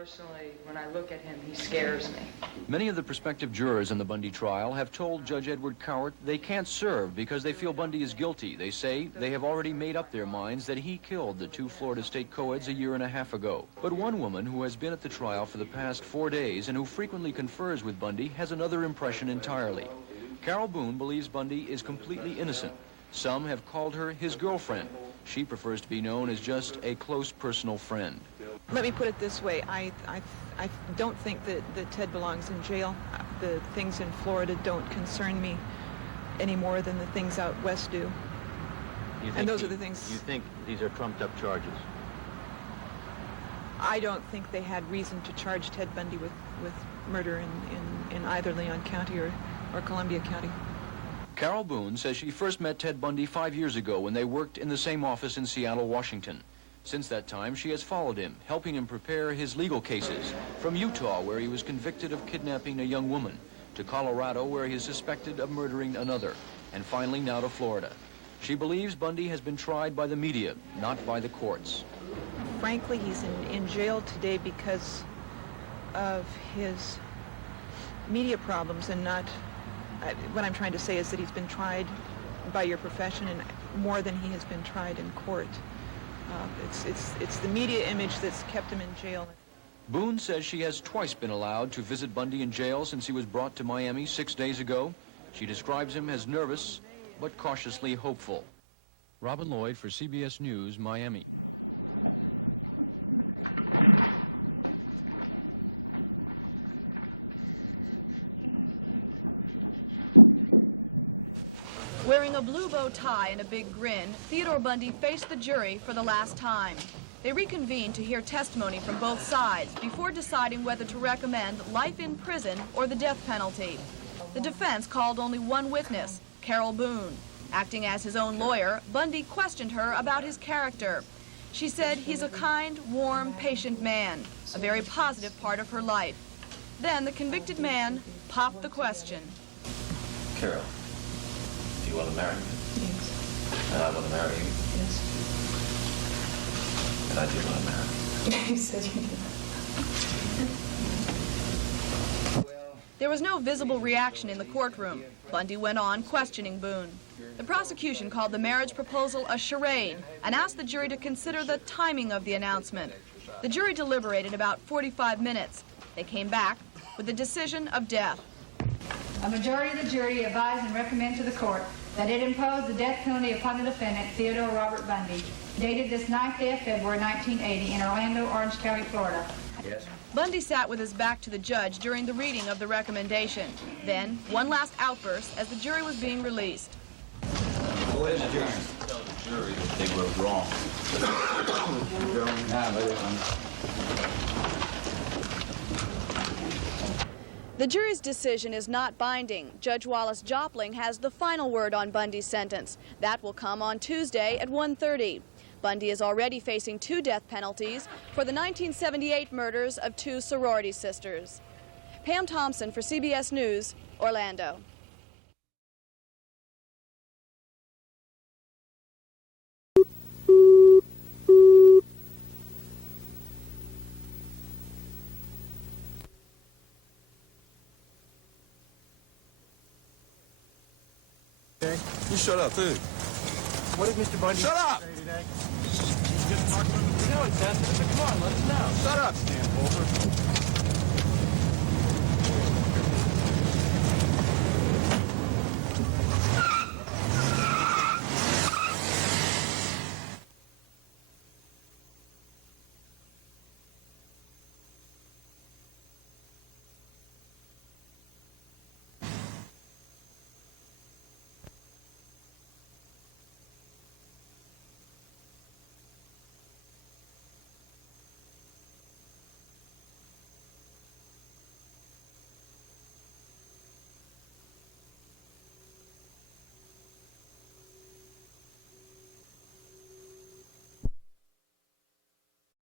Personally, when I look at him, he scares me. Many of the prospective jurors in the Bundy trial have told Judge Edward Cowart they can't serve because they feel Bundy is guilty. They say they have already made up their minds that he killed the two Florida State co-eds a year and a half ago. But one woman who has been at the trial for the past 4 days and who frequently confers with Bundy has another impression entirely. Carole Boone believes Bundy is completely innocent. Some have called her his girlfriend. She prefers to be known as just a close personal friend. Let me put it this way. I don't think that Ted belongs in jail. The things in Florida don't concern me any more than the things out west do. And those are the things... You think these are trumped-up charges? I don't think they had reason to charge Ted Bundy with murder in either Leon County or Columbia County. Carole Boone says she first met Ted Bundy 5 years ago when they worked in the same office in Seattle, Washington. Since that time, she has followed him, helping him prepare his legal cases, from Utah, where he was convicted of kidnapping a young woman, to Colorado, where he is suspected of murdering another, and finally now to Florida. She believes Bundy has been tried by the media, not by the courts. Frankly, he's in jail today because of his media problems and not... what I'm trying to say is that he's been tried by your profession and more than he has been tried in court. It's the media image that's kept him in jail. Boone says she has twice been allowed to visit Bundy in jail since he was brought to Miami 6 days ago. She describes him as nervous, but cautiously hopeful. Robin Lloyd for CBS News, Miami. Wearing a blue bow tie and a big grin, Theodore Bundy faced the jury for the last time. They reconvened to hear testimony from both sides before deciding whether to recommend life in prison or the death penalty. The defense called only one witness, Carole Boone. Acting as his own lawyer, Bundy questioned her about his character. She said he's a kind, warm, patient man, a very positive part of her life. Then the convicted man popped the question. Carole, do you want to marry me? Yes. And I want to marry you? Yes. And I do want to marry you. You said you did. There was no visible reaction in the courtroom. Bundy went on questioning Boone. The prosecution called the marriage proposal a charade and asked the jury to consider the timing of the announcement. The jury deliberated about 45 minutes. They came back with the decision of death. A majority of the jury advised and recommend to the court that it impose the death penalty upon the defendant, Theodore Robert Bundy, dated this 9th day of February, 1980, in Orlando, Orange County, Florida. Yes. Bundy sat with his back to the judge during the reading of the recommendation. Then, one last outburst as the jury was being released. What is the jury? Tell the jury that they were wrong. The jury's decision is not binding. Judge Wallace Jopling has the final word on Bundy's sentence. That will come on Tuesday at 1:30. Bundy is already facing 2 death penalties for the 1978 murders of 2 sorority sisters. Pam Thompson for CBS News, Orlando. You shut up, too. What did Mr. Bundy Shut up! say today? He's just talking about the... No, it's sensitive, but come on, let us know. Shut up! Stand over.